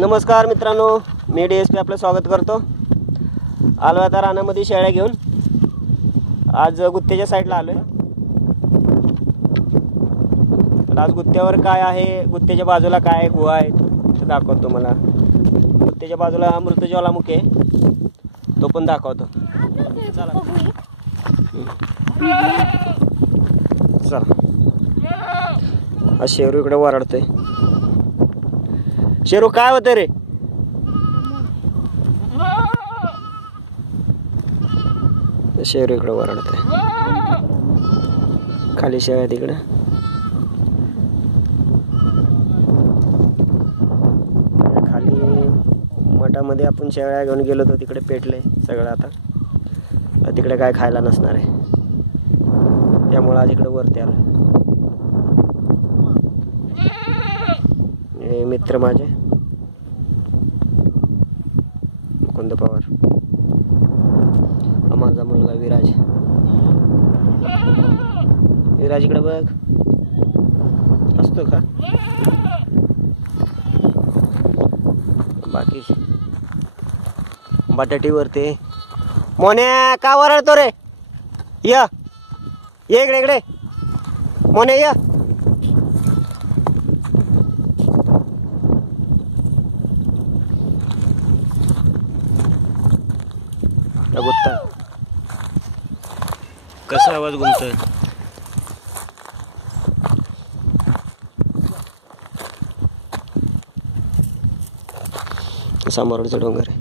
नमस्कार मित्रांनो मी D S P आपलं स्वागत करतो. आलो आता रानामध्ये शेळ्या घेऊन आज गुत्त्याच्या साईडला आलो आहे आज गुत्त्यावर काय आहे गुत्त्याच्या बाजूला काय आहे गुहा आहे ते दाखवतो मला गुत्त्याच्या बाजूला मृत ज्वालामुखी आहे तो पण दाखवतो. चला. चला. हा शेरू इकडे वराडतोय. शेरू काय होतं रे? शेरू इकडे वराडतोय. खाली शेळ्या तिकडे खाली मठामध्ये आपण शेळ्या घेऊन गेलो होतो तिकडे पेटले सगळं आता. तिकडे काय खायला नसणार आहे. त्यामुळं आज इकडे वरती आलं हे मित्र माझे. मुकुंद पवार. माझा मुलगा विराज. विराज इकडे बघ. असतो का? बाकी बटाटीवरती. मोन्या का वरळतो रे? ये इकडे इकडे. मोन्या या. गुत्ता कसा आवाज घुमतोय? समोरचा डोंगर आहे?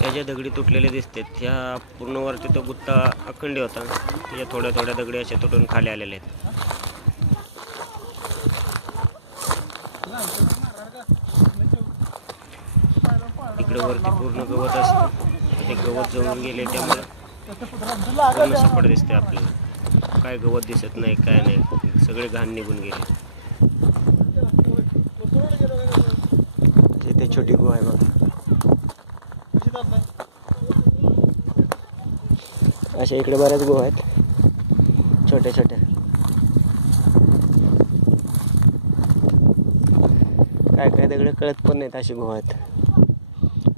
त्याच्या दगडी तुटलेले दिसतात. ह्या पूर्ण वरती तो गुत्ता अखंडी होता. त्याच्या थोड्या थोड्या दगडी अशा तुटून खाली आलेले आहेत. इकडे वरती पूर्ण गवत असतं. ते गवत जळून गेले त्यामुळे पूर्ण सपाट दिसते आपल्याला. काय गवत दिसत नाही काय नाही. सगळे घाण निघून गेले. इथे छोटी गुहा आहे बघा. अशा इकडे बऱ्याच गुहा आहेत. छोट्या छोट्या. काय काय दगड कळत पण नाहीत अशी गुहा आहेत.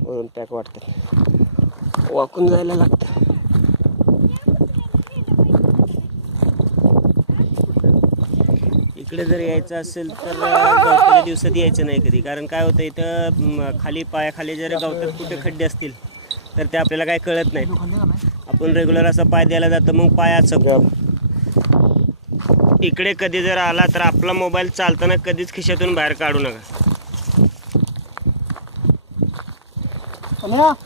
वरून पॅक वाटतात वाकून जायला लागतं. इकडे जर यायचं असेल तर गवताच्या दिवसात यायचं नाही कधी. कारण काय होतं इथं खाली पायाखाली जर गवतात कुठे खड्डे असतील तर ते आपल्याला काय कळत नाही. आपण रेग्युलर असं पाय द्यायला जातं मग पायाचं इकडे कधी जर आला तर आपला मोबाईल चालताना कधीच खिशातून बाहेर काढू नका. Kamera,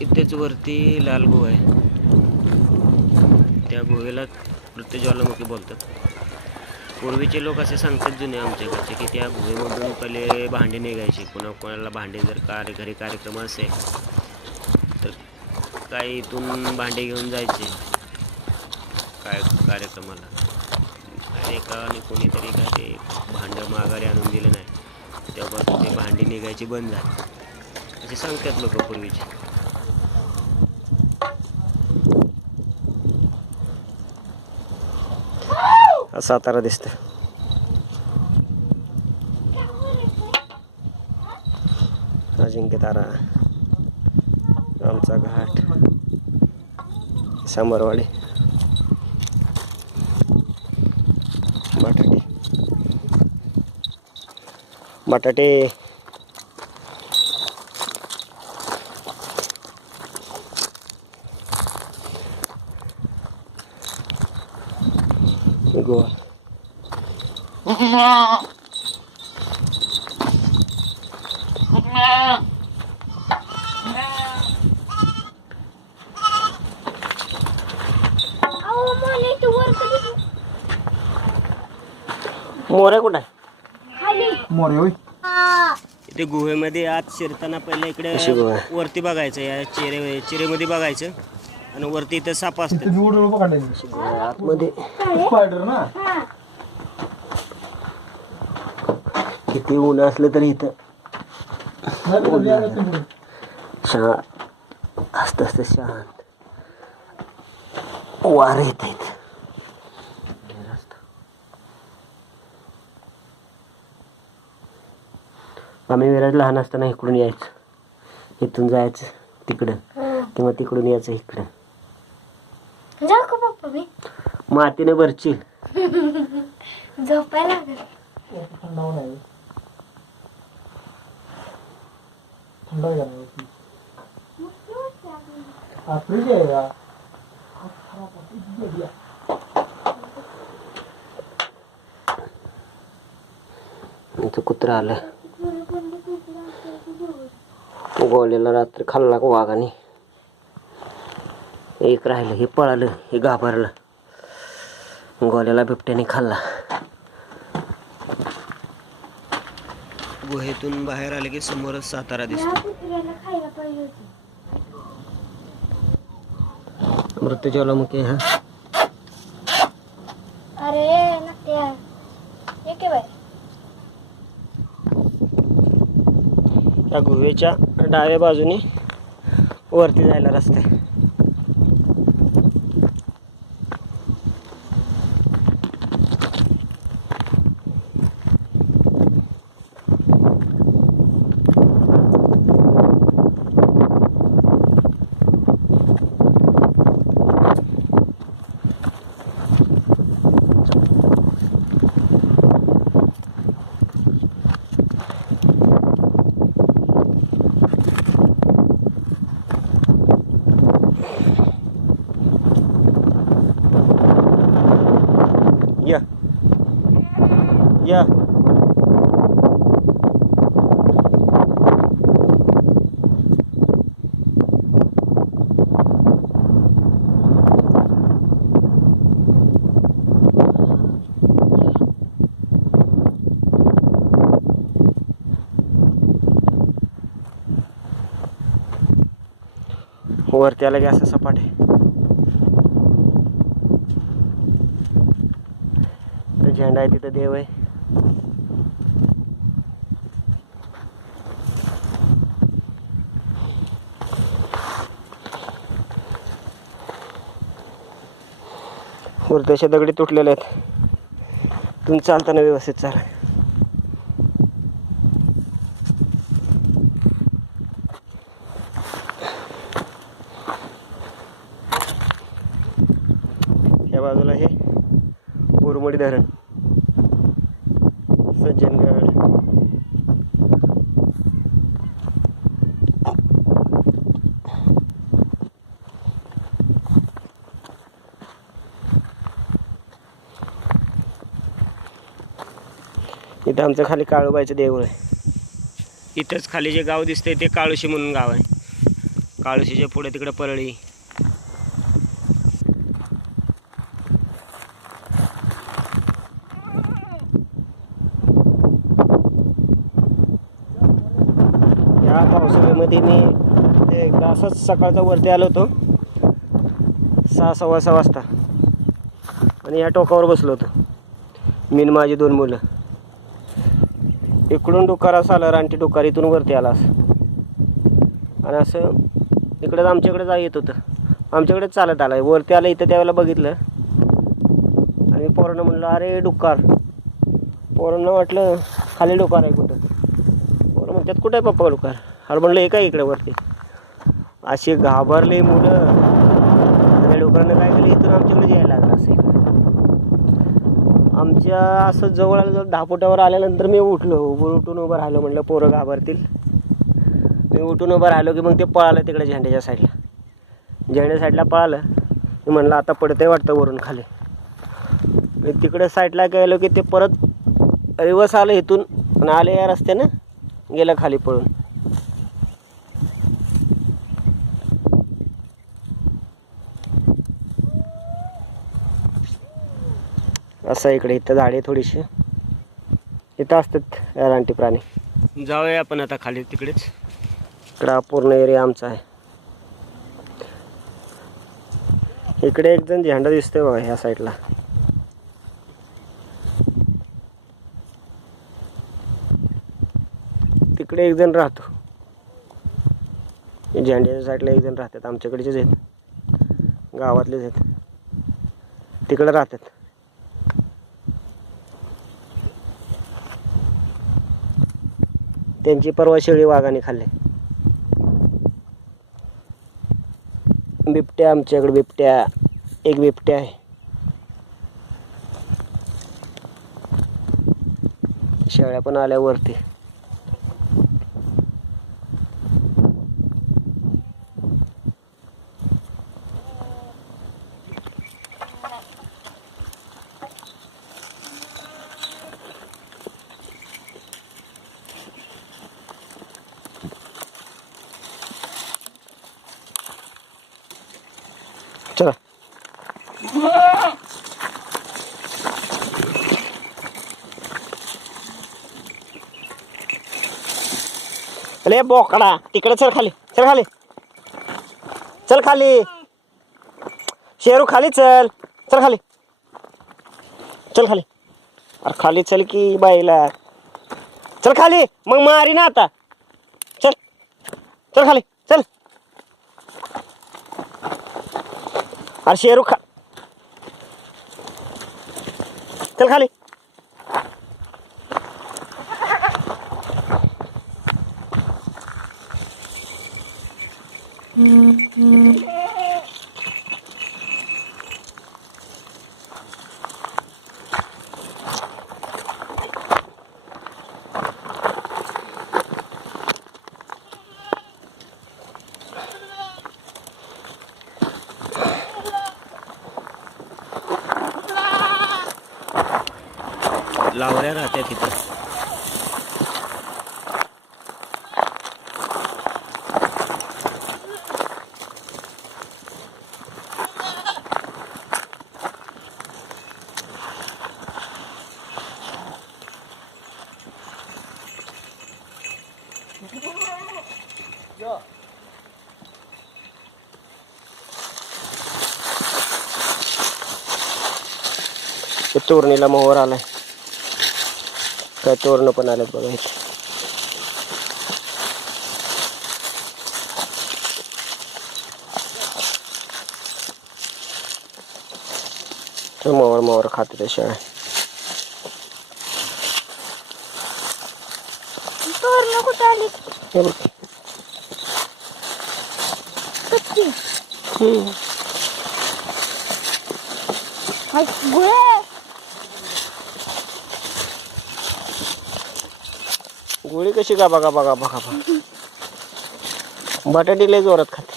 इथेच वरती लाल गुहा आहे. त्या गोव्याला मृत्यू ज्वालामुखी बोलतात. पूर्वीचे लोक असे सांगतात जुने आमच्याकडचे की त्या गुहेमधून पहिले भांडे निघायचे. कोणा कोणाला भांडे जर कार्य घरी कार्यक्रम असेल तर काही इथून भांडे घेऊन जायचे. काय कार्यक्रमाला. आणि एकाने कोणीतरी का ते भांडं माघारी आणून दिलं नाही. तेव्हा ते भांडी निघायची बंद झाली. असे सांगतात लोक पूर्वीचे. सातारा दिसत अजिंक्य तारा. आमचा घाट. समरवाडी बटाटे बटाटे। गोवा अहो मला इथं वर कधी मोऱ्या कुठं? More hoy. इथे गुहेमध्ये आत शिरताना पहिलं इकडे गुहा. वरती बघायचं या चिरे चिरेमध्ये बघायचं. आणि वरती इथं साप असतं आतमध्ये स्पायडर ना? किती ऊन असलं तरी इथं. शांत असत असतं शांत. वार येत आहेत. आम्ही विराट लहान असताना इकडून यायचं. इथून जायचं तिकडं किंवा तिकडून यायचं इकडं. जाऊ का पप्पा मी? मातीने भरशील झोपायला थंड होऊन आहे थंड आहे का नाही? हा फ्रीज आहे का इथं कुत्रा आलं गोल्याला रात्री खाल्ला का वाघाने? एक राहिलं हे पळालं हे घाबरलं. गोल्याला बिबट्याने खाल्ला. गुहेतून बाहेर आले की समोरच सातारा दिसतो. मृत्यू ज्वालामुखी हा? अरे नक्की ये के बाय या गुहेच्या डाव्या बाजूने वरती जायला रस्ता. आहे या या. वरती आला की असं सपाट आहे. झेंडा आहे तिथं देव आहे. वरती दगडी तुटलेले आहेत. तुम्ही चालताना व्यवस्थित चाला. या बाजूला हे उरमडी धरण. सज्जनगड इथं आमचं खाली काळूबाईचं देऊळ आहे. इथंच खाली जे गाव दिसतंय ते काळुशी म्हणून गाव आहे. काळुशीच्या पुढे तिकडे परळी. या पावसाळ्यामध्ये मी एकदा असंच सकाळचा वरती आलो होतो. सहा सव्वा सहा वाजता. आणि या टोकावर बसलो होतो. मी माझी दोन मुलं. इकडून डुकार असं आलं रानटी डुकार इथून वरती आलास असं. आणि असं इकडेच आमच्याकडे जा येत होतं. आमच्याकडे चालत आलं. वरती आलं इथं त्यावेळेला बघितलं. आणि पोरानं म्हणलं अरे डुक्कार पोरांना वाटलं खाली डुकार आहे कुठं? पोरं म्हणतात कुठं आहे पप्पा डुकार? अरे म्हणलं हे काय इकडे वरती? असे घाबरले मुलं. त्या डोकरानं काय केलं? इथून आमच्याकडे यायला लागलं असे. आमच्या असं जवळ आलं जवळ दहा फुटावर आल्यानंतर मी उठलो. उभं उठून उभं राहिलो म्हटलं पोरं घाबरतील. मी उठून उभं राहिलो की मग ते पळालं तिकडे झेंड्याच्या साईडला. झेंड्या साईडला पळालं. मी म्हणलं आता पडतंय वाटतं वरून खाली. मी तिकडे साईडला गेलो की ते परत रिवर्स आलं इथून आणि आले या रस्त्यानं गेलं खाली पळून. असं इकडे इथं झाडे थोडीशी. इथं असतात रानटी प्राणी. जाऊया आपण आता खाली तिकडेच. इकडं हा पूर्ण एरिया आमचा आहे. इकडे एक जण झेंडा दिसतोय बघा ह्या साईडला तिकडे एक जण राहतो. झेंड्याच्या साईडला एक जण राहतात. आमच्याकडेचेच आहेत. गावातलेच आहेत. तिकडे राहतात. त्यांची परवा शेळी वाघाने खाल्ले. बिबट्या आमच्याकडे बिबट्या एक बिबट्या आहे. शेळ्या पण आल्या वरती. अरे बोकडा तिकडे चल खाली. चल खाली. चल खाली. शेरू खाली चल. चल खाली. चल खाली. अरे खाली चल की बाईला. चल खाली. मग मारी ना आता. चल. चल खाली. चल. अरे शेरू खा चल खाली. लावऱ्या राहत्या तिथं ते तोरणीला मोहर आलाय काय तोरणं पण आलेत बघा इथे. ते मोहर मोहर खाते ते आली? कच्ची. हम्म. गोळी कशी का बघा बघा बघा बघा. बटाटे लय जोरात खाते.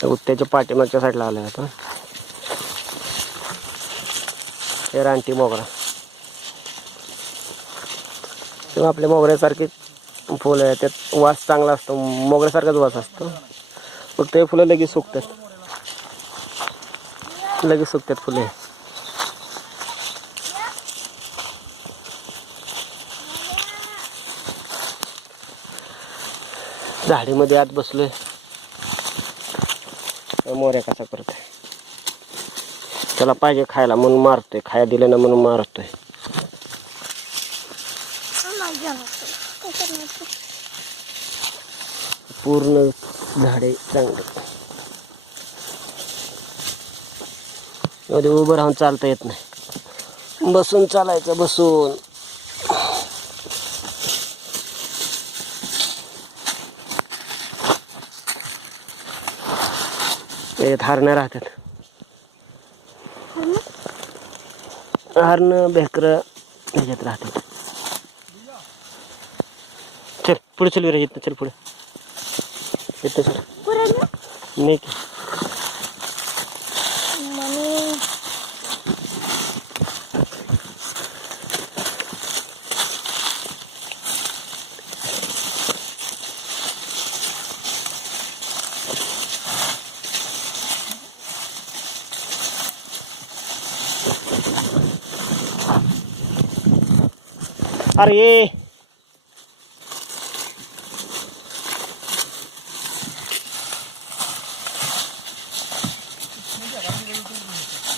त्या उत्त्याच्या पाठीमागच्या साईडला आलाय आता हे रानटी मोगरा. तेव्हा आपल्या मोगऱ्यासारखे फुलं आहे त्यात वास चांगला असतो मोगऱ्यासारखाच वास असतो. मग ते फुलं लगेच सुकतात. लगेच सुकतात फुले. झाडीमध्ये आत बसलोय. मोऱ्या कसा करतोय? त्याला पाहिजे खायला म्हणून मारतोय खाया दिलं ना म्हणून मारतोय. पूर्ण झाडे चांगले. मध्ये उभं राहून चालता येत नाही. बसून चालायचं बसून. याच्यात हरणं राहतात. हरणं बेकर ह्याच्यात राहतात. चल पुढे चल विरा चल पुढे. चल पुरण नाही अरे ये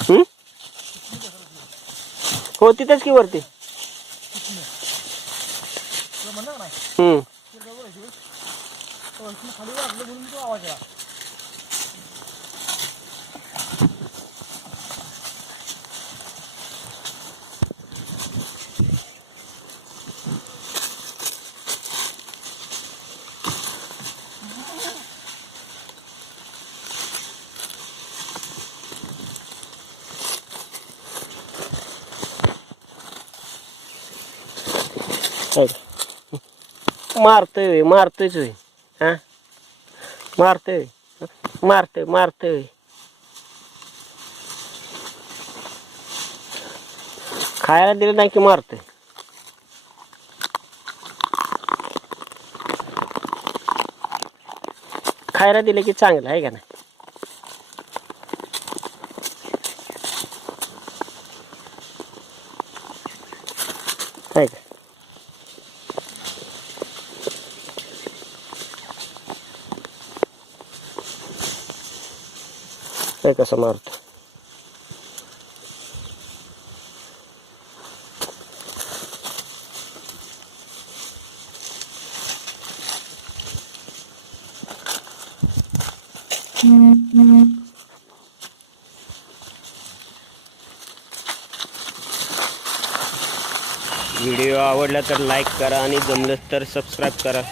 हम्म? हो तिथेच की वरती? हम्म. खाली म्हणून तो आवाज आला. मारतोय होय, मारतोयच होय. हा? मारतोय मारतोय मारतोय खायला दिलं नाही की मारतोय? खायला दिलं की चांगलं आहे का नाही आहे का ते कसं मारतो व्हिडिओ आवडला तर लाईक करा आणि जमलं तर सबस्क्राईब करा.